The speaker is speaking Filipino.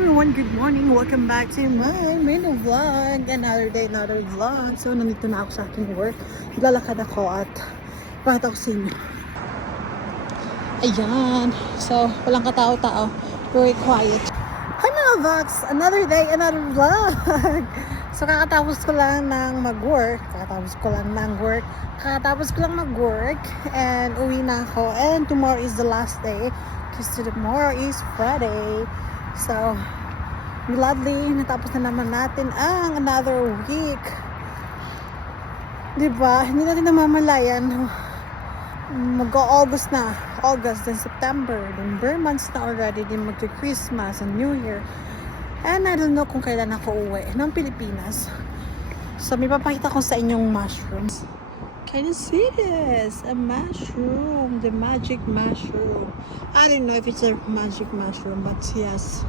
everyone, good morning. Welcome back to my mini vlog. Another day, another vlog. So, nandito na ako sa aking work. Lalakad ako at pakita ko sa inyo. Ayan. So, walang katao-tao. Very quiet. Hi mga vlogs! Another day, another vlog. So, kakatapos ko lang mag-work. And uwi na ako. And tomorrow is the last day. Because tomorrow is Friday. So, gladly, natapos na naman natin ang another week. Diba? Hindi natin namamalayan. Mag-August na. August, then September. Then bare months na already. Then mag-Christmas and New Year. And I don't know kung kailan ako uwi ng Pilipinas. So, may papakita ko sa inyong mushrooms. Can you see this? A mushroom. The magic mushroom. I don't know if it's a magic mushroom, but yes.